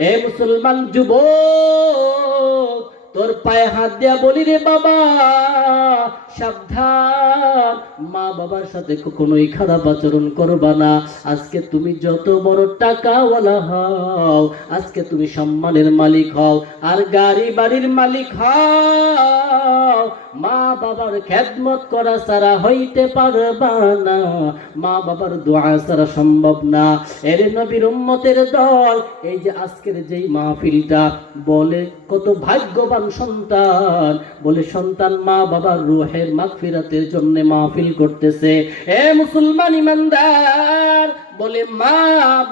এ মুসলমান যুব তোর পায়ে হাত দিয়া বলি রে বাবা সাবধান। মা বাবার সাথে কখনোই খারাপ আচরণ করবা না। আজকে তুমি যত বড় টাকাওয়ালা হও, আজকে তুমি সম্মানের মালিক হও, আর গাড়ি বাড়ির মালিক হও। মা বাবার খেদমত করা ছাড়া হইতে পারবা না। মা বাবার দোয়া ছাড়া সম্ভব না। এর নবীর উম্মতের দল, এই যে আজকের যেই মাহফিলটা, বলে কত ভাগ্যবান সন্তান। বলে সন্তান মা বাবার রুহের মাগফিরাতের জন্য মাহফিল করতেছে। এ মুসলমান ইমানদার, বলে মা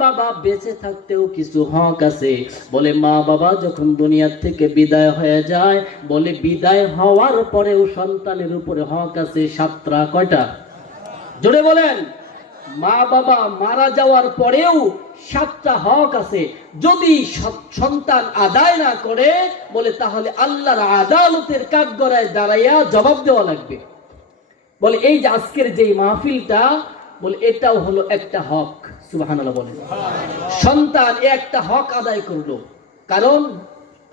বাবা বেঁচে থাকতেও কিছু হক আছে। বলে মা বাবা যখন দুনিয়ার থেকে বিদায় হয়ে যায়, বলে বিদায় হওয়ার পরেও সন্তানের উপরে হক আছে সাতটা কয়টা? জোরে বলেন। মা বাবা মারা যাওয়ার পরেও সাতটা হক আছে। যদি সন্তান আদায় না করে, বলে তাহলে আল্লাহর আদালতের কাঠগড়ায় দাঁড়াইয়া জবাব দেওয়া লাগবে। বলে এই যে আজকের যে মাহফিলটা, বলে এটাও হলো একটা হক। সুবহানাল্লাহ বলে সন্তান একটা হক আদায় করল। কারণ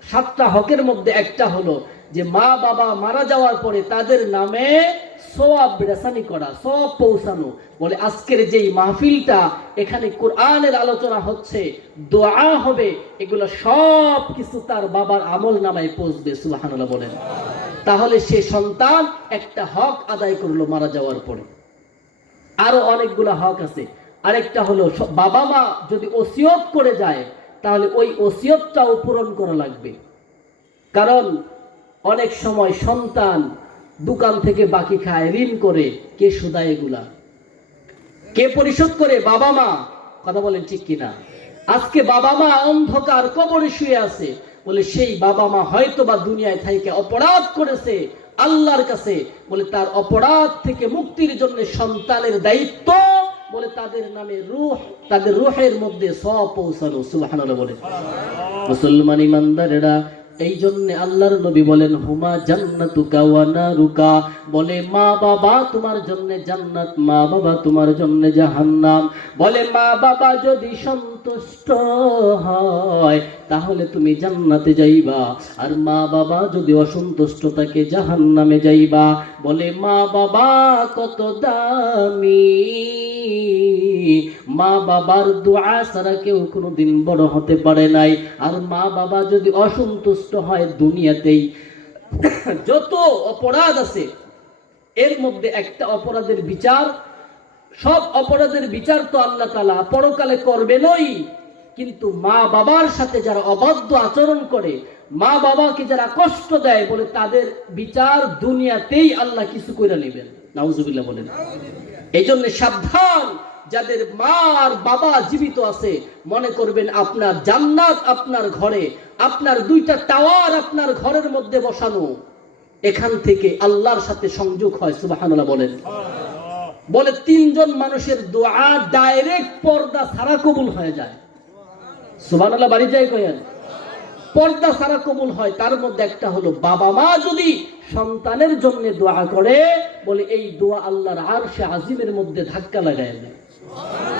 সাতটা হকের মধ্যে একটা হলো যে মা বাবা মারা যাওয়ার পরে তাদের নামে সোয়াব বেড়াসানি করা সব পৌঁছানো। বলে আজকের যেই মাহফিলটা, এখানে কোরআনের আলোচনা হচ্ছে, দোয়া হবে, এগুলো সব কিছু তার বাবার আমল নামায় পৌঁছবে, সুবহানাল্লাহ বলেন। তাহলে সে সন্তান একটা হক আদায় করল মারা যাওয়ার পরে। আরও অনেকগুলো হক আছে। আরেকটা হলো, বাবা মা যদি ওসিয়ত করে যায় তাহলে ওই ওসিয়তটাও পূরণ করা লাগবে। কারণ অনেক সময় সন্তান দোকান থেকে বাকি খায়, ঋণ করে, কে সুদায় এগুলা? কে পরিশোধ করে? বাবা মা। কথা বলেন ঠিক কিনা? আজকে বাবা মা অন্ধকার কবরে শুয়ে আছে। বলে সেই বাবা মা হয়তো বা দুনিয়ায় থেকে অপরাধ করেছে আল্লাহর কাছে। বলে তার অপরাধ থেকে মুক্তির জন্য সন্তানের দায়িত্ব বলে তাদের নামে রুহ, তাদের রুহের মধ্যে সব পৌঁছানো, সুবহানাল্লাহ বলে। মুসলমান ইমানদারেরা এই জন্য আল্লাহর নবী বলেন, হুমা জান্নাতুকা ওয়া নারুকা। বলে, মা বাবা তোমার জন্য জান্নাত, মা বাবা তোমার জন্য জাহান্নাম। বলে, মা বাবা যদি সন্তুষ্ট হয়, তাহলে তুমি জান্নাতে যাইবা। আর মা বাবা যদি অসন্তুষ্ট থাকে, জাহান্নামে যাইবা। বলে, মা বাবা কত দামি মা বাবার দোয়া ছাড়া কেউ কোনো দিন বড় হতে পারে নাই। আর মা বাবা যদি অসন্তুষ্ট হয় দুনিয়াতেই, যত অপরাধ আছে, এর মধ্যে একটা অপরাধের বিচার, সব অপরাধের বিচার তো আল্লাহ তালা পরকালে করবেনই। কিন্তু মা বাবার সাথে যারা অবাধ্য আচরণ করে মা বাবাকে যারা কষ্ট দেয় বলে তাদের বিচার দুনিয়াতেই আল্লাহ কিছু করে নেবেন। নাউজুবিল্লাহ বলেন। এই জন্য সাবধান যাদের মা আর বাবা জীবিত আছে, মনে করবেন আপনার জান্নাত আপনার ঘরে, আপনার দুইটা টাওয়ার আপনার ঘরের মধ্যে বসানো, এখান থেকে আল্লাহর সাথে সংযোগ হয়, সুবহানাল্লাহ বলেন। বলে তিনজন মানুষের দোয়া ডাইরেক্ট পর্দা ছাড়া কবুল হয়ে যায়। সুবহানাল্লাহ, বাড়ি যায় কয়েন পর্দা সারা কবুল হয়, তার মধ্যে একটা হলো বাবা মা যদি সন্তানের জন্য দোয়া করে, বলে এই দোয়া আল্লাহর আর সে আজিমের মধ্যে ধাক্কা লাগায় দেয়